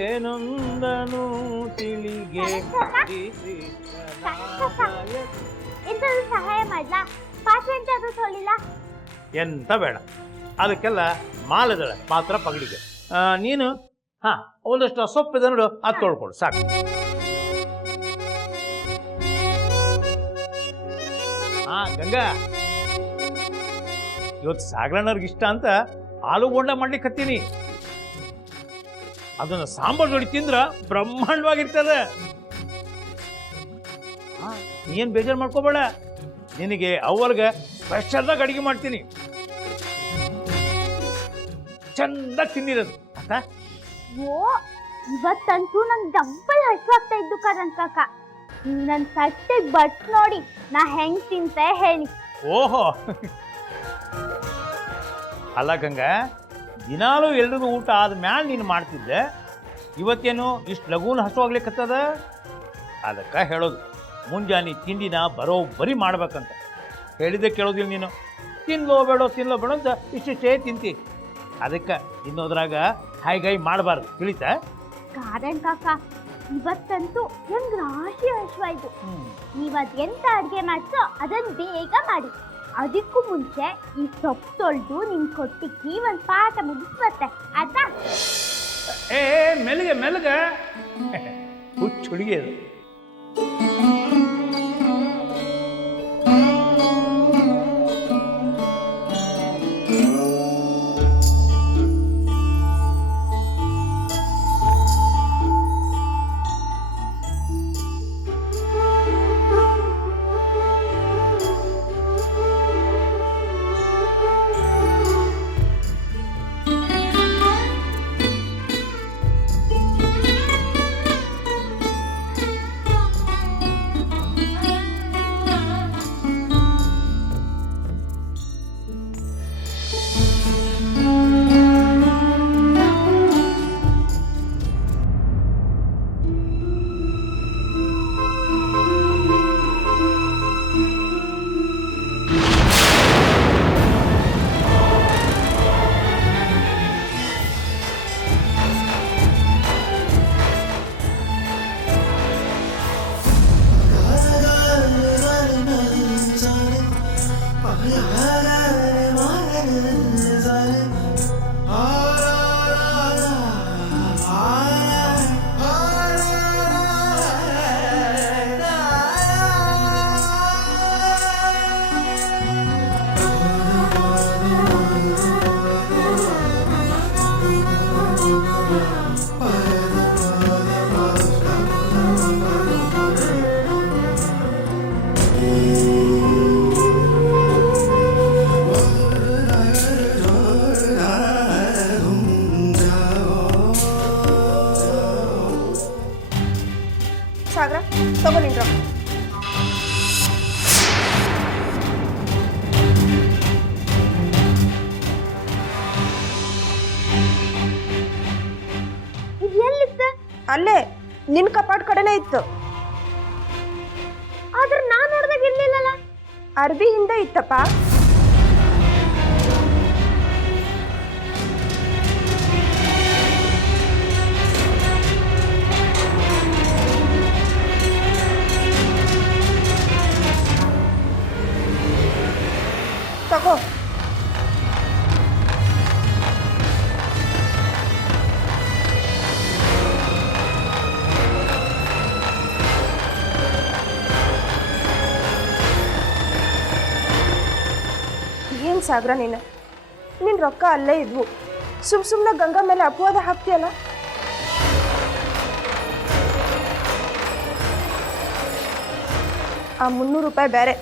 ಏನೊಂದನು ತಿಳಿಗೆ ಎಂತಾದ್ರೂ ಸಹಾಯ ಮಾಡ್ಲಾ? ಪಾತ್ರೆ ಎಂತಾದ್ರೂ ತೊಳಿಲ್ಲ? ಎಂತ ಬೇಡ, ಅದಕ್ಕೆಲ್ಲ ಮಾಲದಳ ಪಾತ್ರ ಪಗಡಿಗೆ. ನೀನು ಒಂದಷ್ಟು ಸೊಪ್ಪಿದೆ ನೋಡು, ಅದು ತೊಳ್ಕೊಡು ಸಾಕು. ಗಂಗಾ, ಇವತ್ತು ಸಾಗರಣ್ಣವ್ರಿಗೆ ಇಷ್ಟ ಅಂತ ಆಲೂ ಬೋಂಡ ಮಾಡ್ಲಿಕ್ಕೆ ಹತ್ತೀನಿ. ಅದನ್ನ ಸಾಂಬಾರ್ ಜೋಡಿ ತಿಂದ್ರ ಬ್ರಹ್ಮಾಂಡವಾಗಿರ್ತದೆ. ನೀನ್ ಬೇಜಾರು ಮಾಡ್ಕೋಬೇಡ, ನಿನಗೆ ಅವ್ವರ್ಗ ಸ್ಪೆಷಲ್ದಾಗ ಅಡಿಗೆ ಮಾಡ್ತೀನಿ, ಚಂದ ತಿನ್ನಿರೋದು ಆತ. ಓ, ಇವತ್ತಂತೂ ನಂಗೆ ಡಬ್ಬಲ್ ಹಸುವಾಗ್ತಾ ಇದ್ದು ಕರಣ್ ಕಾಕ. ನನ್ನ ತಟ್ಟೆಗೆ ಬಟ್ ನೋಡಿ ನಾ ಹೆಂಗ್ ತಿಂತೆ ಹೇಳಿ. ಓಹೋ, ಅಲ್ಲ ಗಂಗಾ, ದಿನಾಲೂ ಎಲ್ರಿಗೂ ಊಟ ಆದ್ಮ್ಯಾಲ ನೀನು ಮಾಡ್ತಿದ್ದೆ, ಇವತ್ತೇನು ಇಷ್ಟು ಲಘೂನ್ ಹಸುವಾಗ್ಲಿಕ್ಕತ್ತದ? ಅದಕ್ಕೆ ಹೇಳೋದು, ಮುಂಜಾನೆ ತಿಂಡಿನ ಬರೋಬ್ಬರಿ ಮಾಡ್ಬೇಕಂತ. ಹೇಳಿದ್ದೆ ಕೇಳೋದಿಲ್ಲ ನೀನು. ತಿನ್ಲೋ ಬೇಡೋ ಅಂತ ಇಷ್ಟಿಷ್ಟೇ ತಿಂತಿ. ಅದಕ್ಕೆ ತಿನ್ನೋದ್ರಾಗ ಹಾಯ್ಗಾಯಿ ಮಾಡಬಾರ್ದು, ತಿಳಿತಾ? ಕಾರಣ ಕಾಕ, ಇವತ್ತಂತೂ ನಂಗೆ ರಾಶಿ ಹಸುವಾಯ್ತು. ನೀವದ್ ಎಂತ ಅಡ್ಗೆ ಮಾಡ್ಸೋ ಅದನ್ನ ಬೇಗ ಮಾಡಿ. ಅದಕ್ಕೂ ಮುಂಚೆ ಈ ಸೊಪ್ಪು ತೊಳೆದು ನಿಮ್ ಕೊಟ್ಟಿಗೆ ಒಂದ್ ಪಾಠ ಮುಗಿಸ್ಬತ್ತೆ ಆಯ್ತಾ? ಮೆಲ್ಗೆ ಮೆಲ್ಗೆ ಹುಚ್ಚು ಹುಡುಗಿ ಅದು. ಸಾಗರ ತಗೋ ನಿಂದ್ರ. ಎಲ್ಲಿತ್ತ? ಅಲ್ಲೇ ನಿನ್ ಕಪಾಟ್ ಕಡೆನೇ ಇತ್ತು. ಆದ್ರೆ ನಾನ್ ನೋಡ್ದಾಗ ಇರ್ಲಿಲ್ಲಲ್ಲ. ಅರ್ಬಿ ಹಿಂದೆ ಇತ್ತಪ್ಪ. ತಗೋ. ಏನ್ ಸಾಗರ ನೀನು, ನಿನ್ ರೊಕ್ಕ ಅಲ್ಲೇ ಇದ್ವು, ಸುಮ್ನೆ ಗಂಗಾ ಮೇಲೆ ಅಪವಾದ ಹಾಕ್ತಿಯಲ್ಲ. ಆ 300 ರೂಪಾಯಿ ಬೇರೆ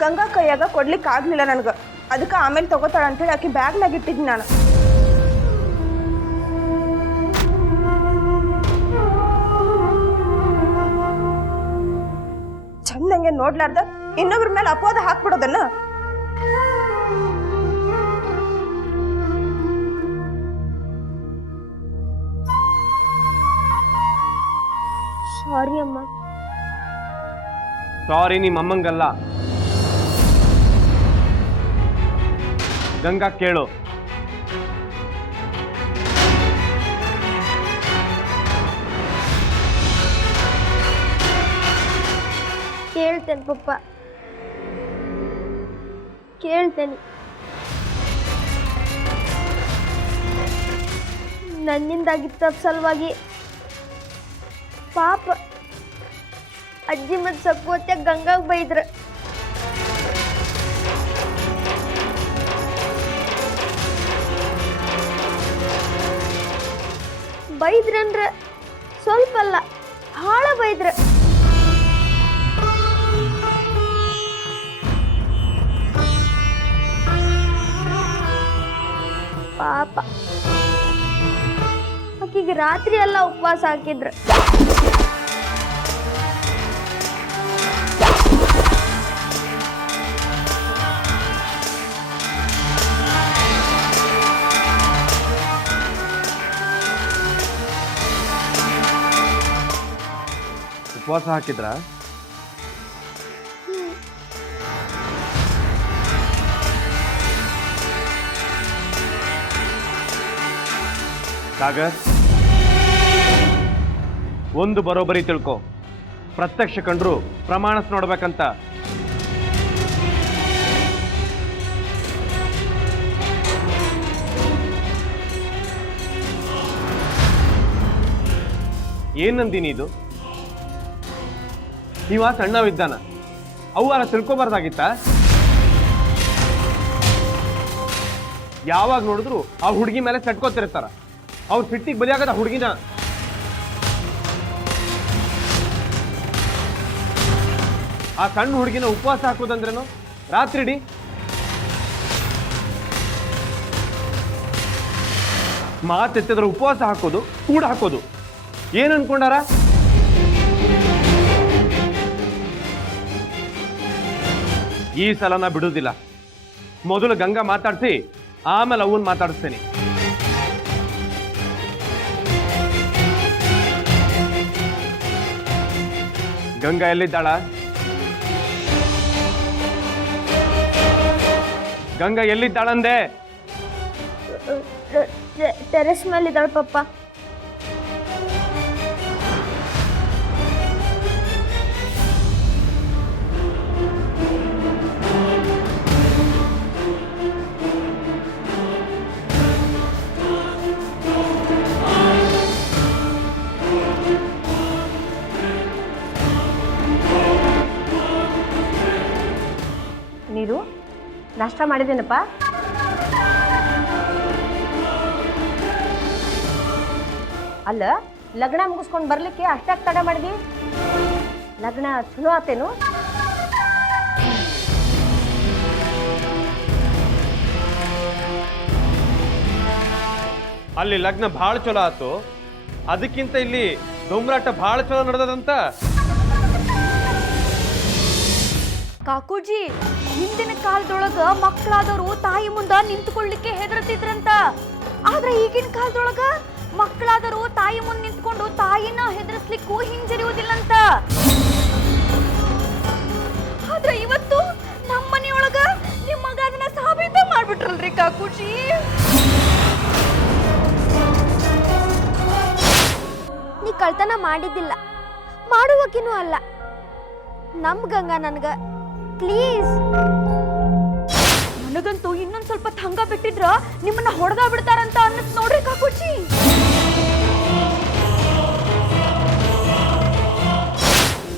ಗಂಗಾ ಕೈಯಾಗ ಕೊಡ್ಲಿಕ್ಕೆ ಆಗ್ಲಿಲ್ಲ ನನಗೆ. ಅದಕ್ಕೆ ಆಮೇಲೆ ತಗೋತಾಳ ಅಂತೇಳಿ ಆಕೆ ಬ್ಯಾಗ್ನಾಗ ಇಟ್ಟಿದ್ದೀನಿ ನಾನು. ಚಂದಂಗೆ ನೋಡ್ಲಾರ್ದ ಇನ್ನೊಬ್ರ ಮೇಲೆ ಅಪವಾದ ಹಾಕ್ಬಿಡೋದನ್ನ. ಸಾರಿ ಅಮ್ಮ. ಸಾರಿ ನಿಮ್ಮ ಅಮ್ಮಂಗಲ್ಲ, ಗಂಗಾ ಕೇಳು. ಕೇಳ್ತೇನೆ ಪಪ್ಪ, ಕೇಳ್ತೇನೆ. ನನ್ನಿಂದಾಗಿದ್ದ ಸಲುವಾಗಿ ಪಾಪ ಅಜ್ಜಿ ಮತ್ತು ಸಕ್ಕೋತ್ಯ ಗಂಗಾಗ ಬೈದ್ರ. ಬೈದ್ರಂದ್ರ ಸ್ವಲ್ಪ ಅಲ್ಲ, ಭಾಳ ಬೈದ್ರ. ಪಾಪ ಆಕಿಗೆ ರಾತ್ರಿ ಎಲ್ಲ ಉಪವಾಸ ಹಾಕಿದ್ರ. ಉಪವಾಸ ಹಾಕಿದ್ರ? ಸಾಗರ್, ಒಂದು ಬರೋಬ್ಬರಿ ತಿಳ್ಕೊ, ಪ್ರತ್ಯಕ್ಷ ಕಂಡ್ರು ಪ್ರಮಾಣಸ್ ನೋಡ್ಬೇಕಂತ. ಏನಂದಿನಿ ಇದು? ನೀವ ಸಣ್ಣವಿದ್ದಾನ, ಅವಾರ ತಿಳ್ಕೊಬಾರ್ದಾಗಿತ್ತ? ಯಾವಾಗ ನೋಡಿದ್ರು ಆ ಹುಡುಗಿ ಮೇಲೆ ಸಟ್ಕೋತಿರ್ತಾರ. ಅವ್ರ ಸಿಟ್ಟಿಗೆ ಬಲಿಯಾಗದ ಹುಡುಗಿನ. ಆ ಸಣ್ಣ ಹುಡುಗಿನ ಉಪವಾಸ ಹಾಕೋದಂದ್ರೇನು? ರಾತ್ರಿಡಿ ಮಾತೆತ್ತಿದ್ರೆ ಉಪವಾಸ ಹಾಕೋದು, ಕೂಡ ಹಾಕೋದು. ಏನ್ ಅನ್ಕೊಂಡಾರ? ಈ ಸಲ ನಾ ಬಿಡುವುದಿಲ್ಲ. ಮೊದಲು ಗಂಗಾ ಮಾತಾಡ್ಸಿ, ಆಮೇಲೆ ಅವನ್ ಮಾತಾಡಿಸ್ತೇನೆ. ಗಂಗಾ ಎಲ್ಲಿದ್ದಾಳ? ಗಂಗಾ ಎಲ್ಲಿದ್ದಾಳಂದೆ? ಟೆರೆಸ್ ಮೇಲೆ ಇದ್ದಾಳೆ ಪಪ್ಪ. ನೀರು ನಾಷ್ಟ ಮಾಡಿದ್ದೇನಪ್ಪ. ಅಲ್ಲ, ಲಗ್ನ ಮುಗಿಸ್ಕೊಂಡು ಬರ್ಲಿಕ್ಕೆ ಅಷ್ಟಾಗಿ ತಡ ಮಾಡಿದಿ? ಲಗ್ನ ಚಲೋ ಆತೇನು? ಅಲ್ಲಿ ಲಗ್ನ ಭಾಳ ಚಲೋ ಆತು, ಅದಕ್ಕಿಂತ ಇಲ್ಲಿ ದೊಂಬರಾಟ ಭಾಳ ಚಲೋ ನಡೆದದಂತ. ಕಾಕೂಜಿ, ಹಿಂದಿನ ಕಾಲದೊಳಗ ಮಕ್ಕಳಾದವರು ತಾಯಿ ಮುಂದ ನಿಂತ್ಕೊಳ್ಳಿಕ್ಕೆ ಹೆದರ್ತಿದ್ರಂತ. ಆದ್ರೆ ಈಗಿನ ಕಾಲದೊಳಗ ಮಕ್ಕಳಾದರೂ ತಾಯಿ ಮುಂದೆ ನಿಂತ್ಕೊಂಡು ತಾಯಿನ ಹೆದರ್ಸ್ಲಿಕ್ಕೂ ಹಿಂಜರಿಯುವುದಿಲ್ಲಂತ. ಆದ್ರೆ ಇವತ್ತು ನಮ್ಮ ಮನೆಯೊಳಗ ನಿಮ್ಮ ಮಗ ಅದನ್ನ ಸಾಬೀತ ಮಾಡ್ಬಿಟ್ರಲ್ರಿ ಕಾಕೂಜಿ. ನೀ ಕಳ್ತನ ಮಾಡಿದ್ದಿಲ್ಲ, ಮಾಡುವಕಿನೂ ಅಲ್ಲ. ನಮ್ ಗಂಗಾ ನನ್ಗ ಪ್ಲೀಸ್. ನನಗಂತೂ ಇನ್ನೊಂದ್ ಸ್ವಲ್ಪ ಹಂಗ ಬಿಟ್ಟಿದ್ರ ನಿಮ್ಮನ್ನ ಹೊಡೆದ ಬಿಡ್ತಾರಂತ ಅನ್ನಿಸ್ ನೋಡ್ರಿ ಕಾಕೂಜಿ.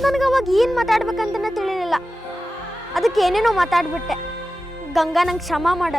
ನನಗೆ ಅವಾಗ ಏನ್ ಮಾತಾಡ್ಬೇಕಂತನ ತಿಳಿಲಿಲ್ಲ. ಅದಕ್ಕೆ ಏನೇನೋ ಮಾತಾಡ್ಬಿಟ್ಟೆ. ಗಂಗಾ ನಂಗೆ ಕ್ಷಮ ಮಾಡ.